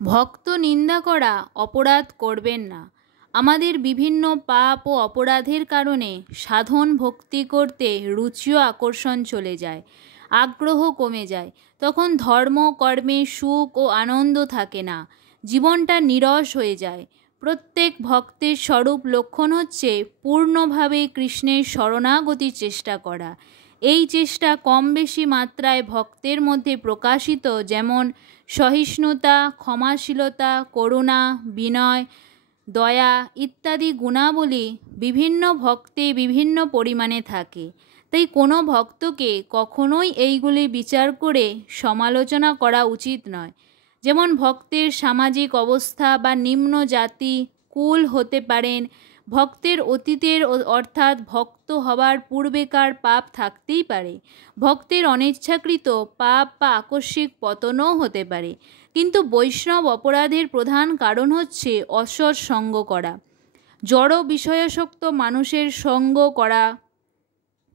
ভক্ত নিন্দা করা অপরাধ করবেন না। আমাদের বিভিন্ন পাপ ও অপরাধের কারণে সাধন ভক্তি করতে রুচি ও আকর্ষণ চলে যায়, আগ্রহ কমে যায়। তখন ধর্ম কর্মে সুখ ও আনন্দ থাকে না, জীবনটা নীরস হয়ে যায়। প্রত্যেক ভক্তের স্বরূপ লক্ষণ হচ্ছে পূর্ণভাবে কৃষ্ণের শরণাগতির চেষ্টা করা। এই চেষ্টা কম বেশি মাত্রায় ভক্তের মধ্যে প্রকাশিত, যেমন সহিষ্ণুতা, ক্ষমাশীলতা, করুণা, বিনয়, দয়া ইত্যাদি গুণাবলী বিভিন্ন ভক্তে বিভিন্ন পরিমাণে থাকে। তাই কোনো ভক্তকে কখনোই এইগুলি বিচার করে সমালোচনা করা উচিত নয়। যেমন ভক্তের সামাজিক অবস্থা বা নিম্ন জাতি, কুল হতে পারেন, ভক্তের অতীতের অর্থাৎ ভক্ত হবার পূর্বেকার পাপ থাকতেই পারে, ভক্তের অনিচ্ছাকৃত পাপ বা আকস্মিক পতনও হতে পারে। কিন্তু বৈষ্ণব অপরাধের প্রধান কারণ হচ্ছে অসৎ সঙ্গ করা, জড় বিষয়াসক্ত মানুষের সঙ্গ করা,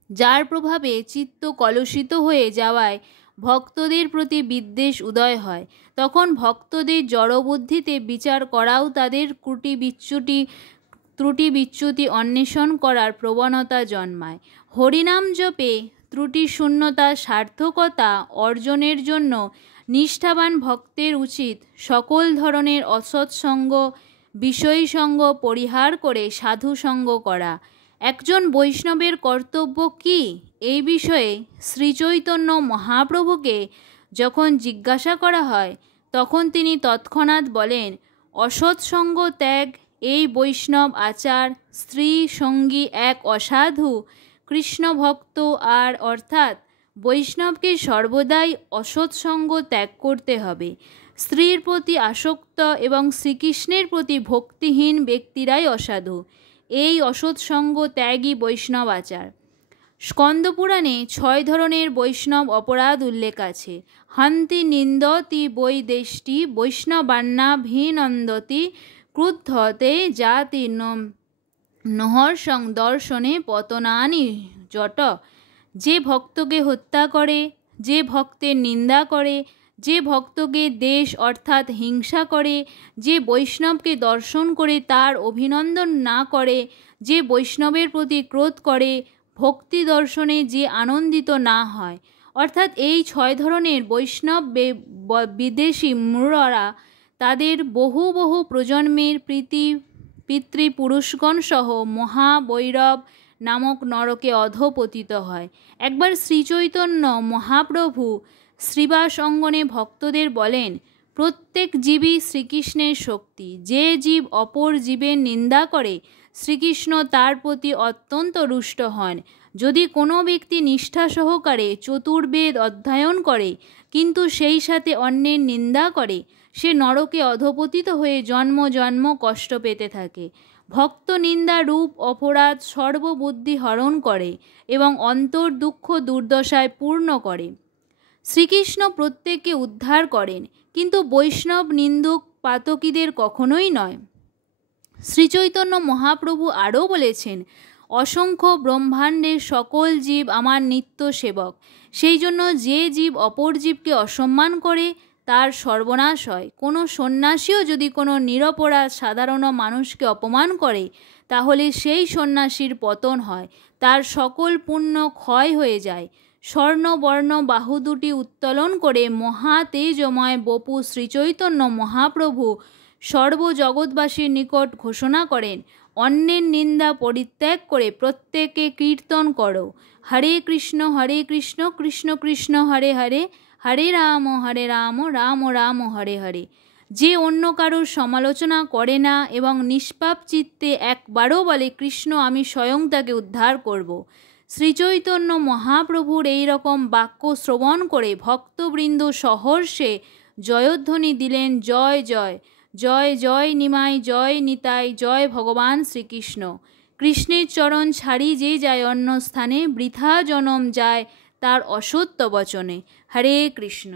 যার প্রভাবে চিত্ত কলুষিত হয়ে যাওয়ায় ভক্তদের প্রতি বিদ্বেষ উদয় হয়। তখন ভক্তদের জড়বুদ্ধিতে বিচার করাও তাদের ত্রুটি বিচ্যুতি অন্বেষণ করার প্রবণতা জন্মায়। হরিনাম জপে ত্রুটিশূন্যতা সার্থকতা অর্জনের জন্য নিষ্ঠাবান ভক্তের উচিত সকল ধরনের অসৎসঙ্গ বিষয়সঙ্গ পরিহার করে সাধুসঙ্গ করা। একজন বৈষ্ণবের কর্তব্য কি, এই বিষয়ে শ্রীচৈতন্য মহাপ্রভুকে যখন জিজ্ঞাসা করা হয়, তখন তিনি তৎক্ষণাৎ বলেন, অসৎসঙ্গ ত্যাগ এই বৈষ্ণব আচার। স্ত্রী সঙ্গী এক অসাধু কৃষ্ণভক্ত আর অর্থাৎ বৈষ্ণবকে সর্বদাই অসৎসঙ্গ ত্যাগ করতে হবে। স্ত্রীর প্রতি আসক্ত এবং শ্রীকৃষ্ণের প্রতি ভক্তিহীন ব্যক্তিরাই অসাধু। এই অসৎসঙ্গ ত্যাগই বৈষ্ণব আচার। স্কন্দপুরাণে 6 ধরনের বৈষ্ণব অপরাধ উল্লেখ আছে। হন্তি নিন্দতি বৈদেষ্টি বৈষ্ণবান্নাভিনন্দতি ক্রুদ্ধতে জাতি নহর্ষং দর্শনে পতনানি জট। যে ভক্তকে হত্যা করে, যে ভক্তের নিন্দা করে, যে ভক্তকে দেশ অর্থাৎ হিংসা করে, যে বৈষ্ণবকে দর্শন করে তার অভিনন্দন না করে, যে বৈষ্ণবের প্রতি ক্রোধ করে, ভক্তি দর্শনে যে আনন্দিত না হয়, অর্থাৎ এই 6 ধরনের বৈষ্ণব বিদেশী মূঢ়রা তাদের বহু বহু প্রজন্মের পিতৃপুরুষগণ সহ মহাবৈরব নামক নরকে অধঃপতিত হয়। একবার শ্রীচৈতন্য মহাপ্রভু শ্রীবাস অঙ্গনে ভক্তদের বলেন, প্রত্যেক জীবই শ্রীকৃষ্ণের শক্তি। যে জীব অপর জীবের নিন্দা করে, শ্রীকৃষ্ণ তার প্রতি অত্যন্ত রুষ্ট হন। যদি কোনো ব্যক্তি নিষ্ঠা সহকারে চতুর্বেদ অধ্যয়ন করে কিন্তু সেই সাথে অন্যের নিন্দা করে, সে নরকে অধঃপতিত হয়ে জন্ম জন্ম কষ্ট পেতে থাকে। ভক্ত নিন্দা রূপ অপরাধ সর্ববুদ্ধি হরণ করে এবং অন্তর দুঃখ দুর্দশায় পূর্ণ করে। শ্রীকৃষ্ণ প্রত্যেককে উদ্ধার করেন, কিন্তু বৈষ্ণব নিন্দুক পাতকীদের কখনোই নয়। শ্রীচৈতন্য মহাপ্রভু আরও বলেছেন, অসংখ্য ব্রহ্মাণ্ডের সকল জীব আমার নিত্য সেবক। সেই জন্য যে জীব অপর জীবকে অসম্মান করে তার সর্বনাশ হয়। কোনো সন্ন্যাসীও যদি কোনো নিরপরাধ সাধারণ মানুষকে অপমান করে, তাহলে সেই সন্ন্যাসীর পতন হয়, তার সকল পুণ্য ক্ষয় হয়ে যায়। স্বর্ণবর্ণ বাহু দুটি উত্তোলন করে মহা তেজময় বপু শ্রীচৈতন্য মহাপ্রভু সর্বজগৎবাসীর নিকট ঘোষণা করেন, অন্যের নিন্দা পরিত্যাগ করে প্রত্যেকে কীর্তন করো, হরে কৃষ্ণ কৃষ্ণ কৃষ্ণ হরে হরে, হরে রাম রাম রাম হরে হরে। যে অন্য কারোর সমালোচনা করে না এবং নিষ্পাপ চিত্তে একবারও বলে কৃষ্ণ আমি স্বয়ং তাকে উদ্ধার করব, শ্রীচৈতন্য মহাপ্রভুর এই রকম বাক্য শ্রবণ করে ভক্তবৃন্দ সহর্ষে জয়ধ্বনি দিলেন, জয় জয় জয় জয় নিমাই, জয় নিতাই, জয় ভগবান শ্রীকৃষ্ণ। কৃষ্ণের চরণ ছাড়ি যে যায় অন্য স্থানে, বৃথা জনম যায় তার অসত্য বচনে। হরে কৃষ্ণ।